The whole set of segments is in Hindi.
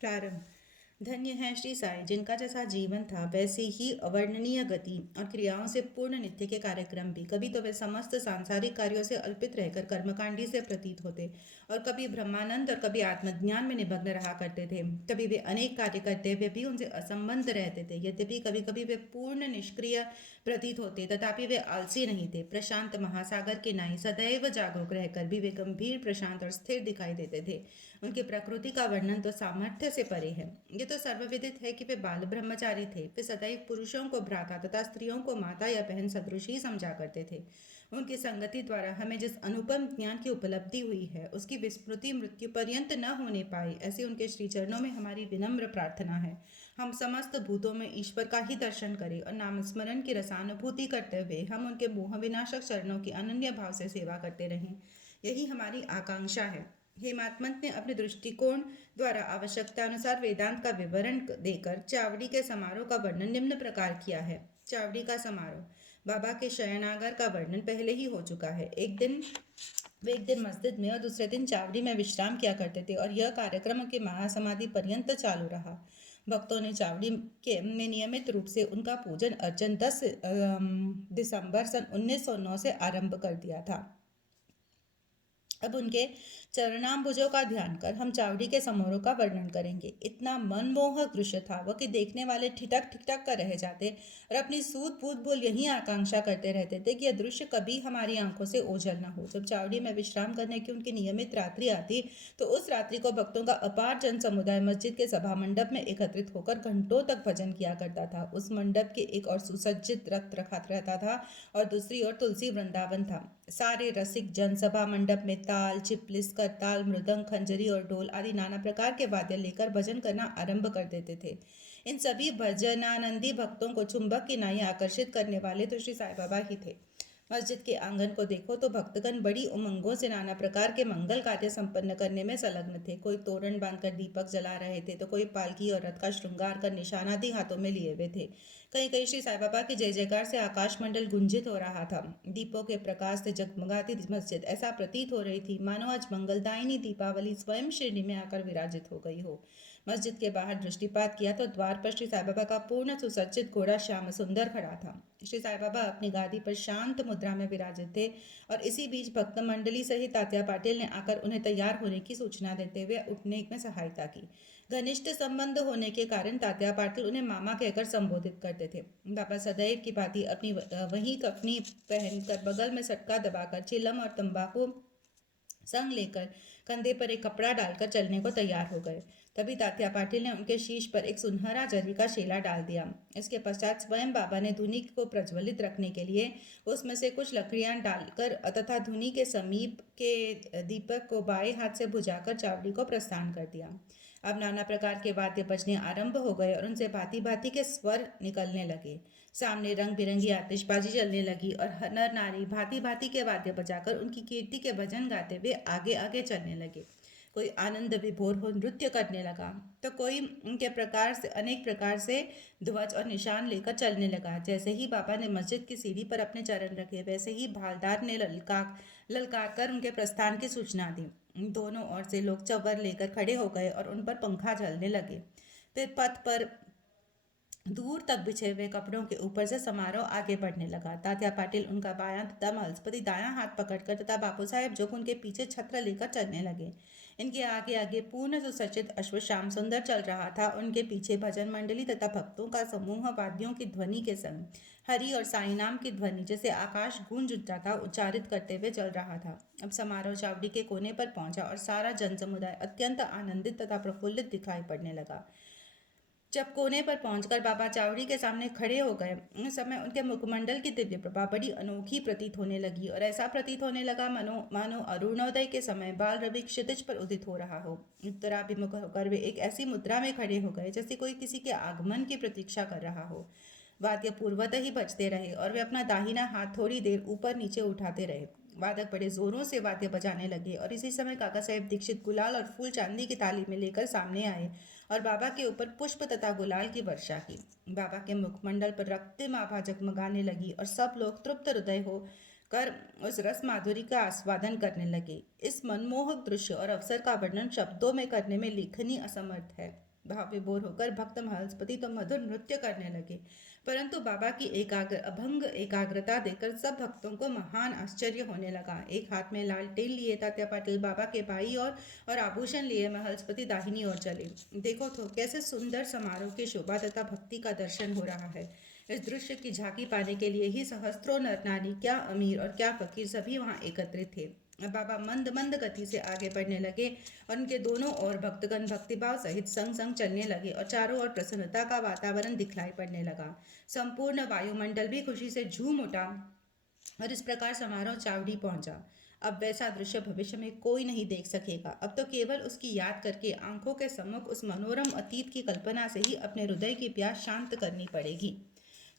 प्रारंभ। धन्य है श्री साई, जिनका जैसा जीवन था वैसे ही अवर्णनीय गति और क्रियाओं से पूर्ण नित्य के कार्यक्रम भी। कभी तो वे समस्त सांसारिक कार्यों से अल्पित रहकर कर्मकांडी से प्रतीत होते और कभी ब्रह्मानंद और कभी आत्मज्ञान में निमग्न रहा करते थे। कभी वे अनेक कार्य करते हुए भी उनसे असंबंध रहते थे। यद्यपि कभी कभी वे पूर्ण निष्क्रिय प्रतीत होते, तथापि वे आलसी नहीं थे। प्रशांत महासागर के नाई सदैव जागरूक रहकर भी वे गंभीर, प्रशांत और स्थिर दिखाई देते थे। उनकी प्रकृति का वर्णन तो सामर्थ्य से परे है। ये तो सर्वविदित है कि वे बाल ब्रह्मचारी थे। वे सदैव पुरुषों को भ्राता तथा स्त्रियों को माता या बहन सदृश ही समझा करते थे। उनकी संगति द्वारा हमें जिस अनुपम ज्ञान की उपलब्धि हुई है, उसकी विस्मृति मृत्यु पर्यंत न होने पाई, ऐसी उनके श्री चरणों में हमारी विनम्र प्रार्थना है। हम समस्त भूतों में ईश्वर का ही दर्शन करें और नाम स्मरण की रसानुभूति करते हुए हम उनके मोह विनाशक चरणों की अनन्य भाव से सेवा करते रहें। यही हमारी आकांक्षा है। हेमात्मंत ने अपने दृष्टिकोण द्वारा आवश्यकता अनुसार वेदांत का विवरण देकर चावड़ी के समारोह का वर्णन निम्न प्रकार किया है। चावड़ी का समारोह। बाबा के शयनागार का वर्णन पहले ही हो चुका है। वे एक दिन मस्जिद में और दूसरे दिन चावड़ी में विश्राम किया करते थे और यह कार्यक्रम उनके महासमाधि पर्यंत चालू रहा। भक्तों ने चावड़ी के में नियमित रूप से उनका पूजन अर्चन 10 दिसंबर सन 1909 से आरंभ कर दिया था। अब उनके चरणाम्बुजों का ध्यान कर हम चावड़ी के समारोह का वर्णन करेंगे। इतना मनमोहक दृश्य था वह कि देखने वाले ठिठक ठिठक कर रह जाते और अपनी सूद बूद बोल यही आकांक्षा करते रहते थे कि यह दृश्य कभी हमारी आंखों से ओझल न हो। जब चावड़ी में विश्राम करने की उनकी नियमित रात्रि आती तो उस रात्रि को भक्तों का अपार जन समुदाय मस्जिद के सभा मंडप में एकत्रित होकर घंटों तक भजन किया करता था। उस मंडप के एक और सुसज्जित रथ रखा रहता था और दूसरी ओर तुलसी वृंदावन था। सारे रसिक जन सभा मंडप में ताल, चिपलिस, करताल, मृदंग, खंजरी और ढोल आदि नाना प्रकार के वाद्य लेकर भजन करना आरंभ कर देते थे। इन सभी भजनानंदी भक्तों को चुंबक की नाई आकर्षित करने वाले तो श्री साई बाबा ही थे। मस्जिद के आंगन को देखो तो भक्तगण बड़ी उमंगों से नाना प्रकार के मंगल कार्य संपन्न करने में संलग्न थे। कोई तोरण बांधकर दीपक जला रहे थे तो कोई पालकी और रथ का श्रृंगार कर निशानादि हाथों में लिए हुए थे। कहीं कहीं श्री साई बाबा की जय जयकार से आकाश मंडल गुंजित हो रहा था। दीपों के प्रकाश से जगमगाती मस्जिद ऐसा प्रतीत हो रही थी मानो आज मंगलदायिनी दीपावली स्वयं श्रेणी में आकर विराजित हो गई हो। मस्जिद के बाहर दृष्टिपात किया तो द्वार पर श्री साई बाबा का पूर्ण सुसज्जित घोड़ा श्याम सुंदर खड़ा था। श्री साई बाबा अपनी गादी पर शांत मुद्रा में विराजित थे और इसी बीच भक्त मंडली सहित तात्या पाटिल ने आकर उन्हें तैयार होने की सूचना देते हुए उठने में सहायता की। घनिष्ठ संबंध होने के कारण तात्या पाटिल उन्हें मामा कहकर संबोधित करते थे। बाबा सदैव की भांति अपनी वही कफनी पहनकर बगल में सटका दबाकर चिलम और तंबाकू संग लेकर कंधे पर एक कपड़ा डालकर चलने को तैयार हो गए। तभी तात्या पाटिल ने उनके शीश पर एक सुनहरा जरी का शेला डाल दिया। इसके पश्चात स्वयं बाबा ने धुनी को प्रज्वलित रखने के लिए उसमें से कुछ लकड़ियां डालकर तथा धुनी के समीप के दीपक को बाएं हाथ से बुझाकर चावड़ी को प्रस्थान कर दिया। अब नाना प्रकार के वाद्य बजने आरंभ हो गए और उनसे भांति भांति के स्वर निकलने लगे। सामने रंग बिरंगी आतिशबाजी चलने लगी और नर नारी भांति भांति के वाद्य बजाकर उनकी कीर्ति के भजन गाते हुए आगे आगे चलने लगे। कोई आनंद विभोर हो नृत्य करने लगा तो कोई उनके प्रकार से अनेक प्रकार से ध्वज और निशान लेकर चलने लगा। जैसे ही बाबा ने मस्जिद की सीढ़ी पर अपने चरण रखे वैसे ही भालदार ने ललकार कर उनके प्रस्थान की सूचना दी। दोनों ओर से लोग चवर लेकर खड़े हो गए और उन पर पंखा झलने लगे। फिर पथ पर दूर तक बिछे हुए कपड़ों के ऊपर से समारोह आगे बढ़ने लगा। तात्या पाटिल उनका बायां तथा मलस्पति दायां हाथ पकड़कर तथा बापू साहेब जो उनके पीछे छत्र लेकर चलने लगे। इनके आगे आगे पूर्ण सुसज्जित अश्व श्याम सुंदर चल रहा था। उनके पीछे भजन मंडली तथा भक्तों का समूह वाद्यों की ध्वनि के संग हरि और साई नाम की ध्वनि जैसे आकाश गूंज उठता था उच्चारित करते हुए चल रहा था। अब समारोह चावड़ी के कोने पर पहुंचा और सारा जन समुदाय अत्यंत आनंदित तथा प्रफुल्लित दिखाई पड़ने लगा। जब कोने पर पहुंचकर बाबा चावड़ी के सामने खड़े हो गए उस समय उनके मुखमंडल की दिव्य प्रभा बड़ी अनोखी प्रतीत होने लगी और ऐसा प्रतीत होने लगा मानो अरुणोदय के समय बाल रवि क्षितिज पर उदित हो रहा हो। उत्तराभिमुख होकर वे एक ऐसी मुद्रा में खड़े हो गए जैसे कोई किसी के आगमन की प्रतीक्षा कर रहा हो। वाद्य पूर्वतः ही बजते रहे और वे अपना दाहिना हाथ थोड़ी देर ऊपर नीचे उठाते रहे। वादक बड़े जोरों से वाद्य बजाने लगे और इसी समय काका साहेब दीक्षित गुलाल और फूल चांदी की थाली में लेकर सामने आए और बाबा के ऊपर पुष्प तथा गुलाल की वर्षा की। बाबा के मुखमंडल पर रक्तिम आभा जगमगाने लगी और सब लोग तृप्त हृदय हो कर उस रस माधुरी का आस्वादन करने लगे। इस मनमोहक दृश्य और अवसर का वर्णन शब्दों में करने में लेखनी असमर्थ है। भाव विभोर होकर भक्त महलस्पति तो मधुर नृत्य करने लगे, परंतु बाबा की अभंग एकाग्रता देखकर सब भक्तों को महान आश्चर्य होने लगा। एक हाथ में लालटेन लिए तात्या पाटिल बाबा के बाई और आभूषण लिए महलस्पति दाहिनी ओर चले। देखो तो कैसे सुंदर समारोह की शोभा तथा भक्ति का दर्शन हो रहा है। इस दृश्य की झांकी पाने के लिए ही सहस्त्रों नर नारी, क्या अमीर और क्या फकीर, सभी वहां एकत्रित थे। अब बाबा मंद मंद गति से आगे बढ़ने लगे और उनके दोनों ओर भक्तगण भक्तिभाव सहित संग संग चलने लगे और चारों ओर प्रसन्नता का वातावरण दिखलाई पड़ने लगा। संपूर्ण वायुमंडल भी खुशी से झूम उठा और इस प्रकार समारोह चावड़ी पहुंचा। अब वैसा दृश्य भविष्य में कोई नहीं देख सकेगा। अब तो केवल उसकी याद करके आंखों के सम्मुख उस मनोरम अतीत की कल्पना से ही अपने हृदय की प्यास शांत करनी पड़ेगी।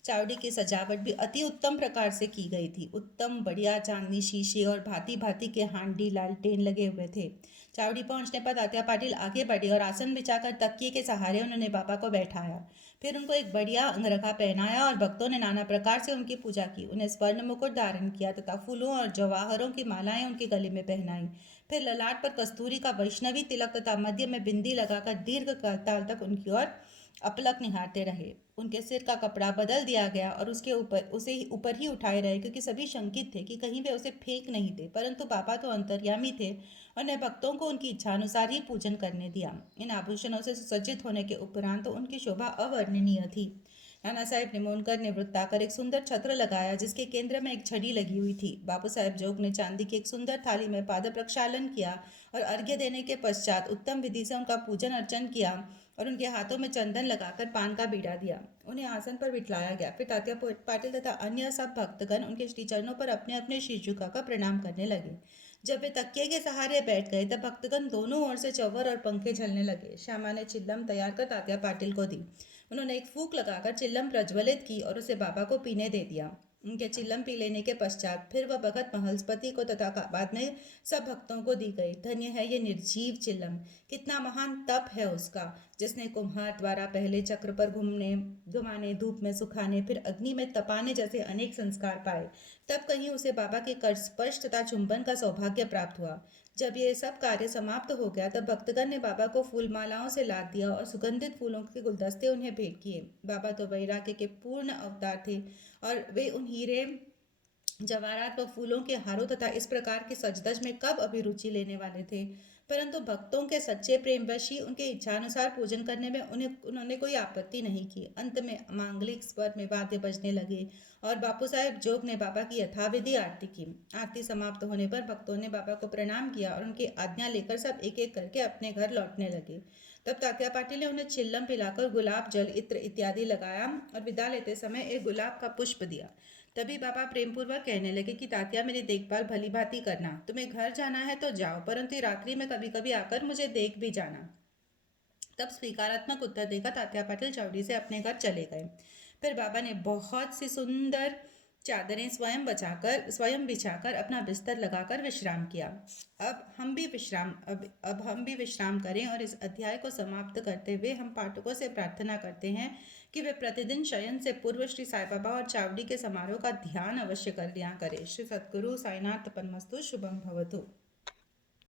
चावड़ी की सजावट भी अति उत्तम प्रकार से की गई थी। उत्तम बढ़िया चांदनी शीशे और भांति भांति के हांडी लालटेन लगे हुए थे। चावड़ी पहुंचने पर तात्या पाटिल आगे बढ़े और आसन बिछाकर तकिए के सहारे उन्होंने बाबा को बैठाया। फिर उनको एक बढ़िया अंगरखा पहनाया और भक्तों ने नाना प्रकार से उनकी पूजा की। उन्हें स्वर्ण मुकुट धारण किया तथा फूलों और जवाहरों की मालाएं उनके गले में पहनाई। फिर ललाट पर कस्तूरी का वैष्णवी तिलक तथा मध्य में बिंदी लगाकर दीर्घ काल तक उनकी ओर अपलक निहारते रहे। उनके सिर का कपड़ा बदल दिया गया और उसे ऊपर ही उठाए रहे, क्योंकि सभी शंकित थे कि कहीं वे उसे फेंक नहीं दे। परंतु बाबा तो अंतर्यामी थे और ने भक्तों को उनकी इच्छानुसार ही पूजन करने दिया। इन आभूषणों से सुसज्जित होने के उपरांत तो उनकी शोभा अवर्णनीय थी। नाना साहेब निमोनकर ने वृत्ताकर एक सुंदर छत्र लगाया, जिसके केंद्र में एक छड़ी लगी हुई थी। बाबू साहेब जोग ने चांदी की एक सुंदर थाली में पाद प्रक्षालन किया और अर्घ्य देने के पश्चात उत्तम विधि से उनका पूजन अर्चन किया और उनके हाथों में चंदन लगाकर पान का बीड़ा दिया। उन्हें आसन पर बिठाया गया। फिर तात्या पाटिल तथा अन्य सब भक्तगण उनके श्री चरणों पर अपने अपने शीश झुकाकर प्रणाम करने लगे। जब वे तकिए के सहारे बैठ गए तब भक्तगण दोनों ओर से चौवर और पंखे झलने लगे। श्यामा ने चिल्लम तैयार कर तात्या पाटिल को दी। उन्होंने एक फूंक लगाकर चिल्लम प्रज्वलित की और उसे बाबा को पीने दे दिया। उनके चिल्लम पी लेने के पश्चात फिर वह भगत महलस्पति को तथा बाद में सब भक्तों को दी गई। धन्य है ये निर्जीव चिल्लम, कितना महान तप है उसका, जिसने कुम्हार द्वारा पहले चक्र पर घुमाने, धूप में सुखाने, फिर अग्नि में तपाने जैसे अनेक संस्कार पाए, तब कहीं उसे बाबा के कर स्पर्श तथा चुंबन का सौभाग्य प्राप्त हुआ। जब ये सब कार्य समाप्त हो गया तब भक्तगण ने बाबा को फूलमालाओं से लाद दिया और सुगंधित फूलों के गुलदस्ते उन्हें भेंट किए। बाबा तो वैराग्य के पूर्ण अवतार थे और वे उन हीरे जवाहरात व फूलों के हारों तथा इस प्रकार की सजधज में कब अभिरुचि लेने वाले थे, परंतु भक्तों के सच्चे प्रेमवश ही उनके इच्छानुसार पूजन करने में उन्होंने कोई आपत्ति नहीं की। अंत में मांगलिक स्वर में वाद्य बजने लगे और बापू साहेब जोग ने बाबा की यथाविधि आरती की। आरती समाप्त होने पर भक्तों ने बाबा को प्रणाम किया और उनकी आज्ञा लेकर सब एक एक करके अपने घर लौटने लगे। तब तात्या पाटिल ने उन्हें चिल्लम पिलाकर गुलाब जल, इत्र इत्यादि लगाया और विदा लेते समय एक गुलाब का पुष्प दिया। तभी बाबा प्रेमपूर्वक कहने लगे कि तात्या, मेरी देखभाल भली भांति करना। तुम्हें घर जाना है तो जाओ, परंतु रात्रि में कभी कभी आकर मुझे देख भी जाना। तब स्वीकारात्मक उत्तर देकर तात्या पाटिल चावड़ी से अपने घर चले गए। फिर बाबा ने बहुत सी सुंदर चादरें स्वयं बिछाकर अपना बिस्तर लगाकर विश्राम किया। अब हम भी विश्राम करें और इस अध्याय को समाप्त करते हुए हम पाठकों से प्रार्थना करते हैं कि वे प्रतिदिन शयन से पूर्व श्री साईं बाबा और चावड़ी के समारोह का ध्यान अवश्य कर लिया करें। श्री सद्गुरु साईनाथ तपनमस्तु। शुभम भवतु।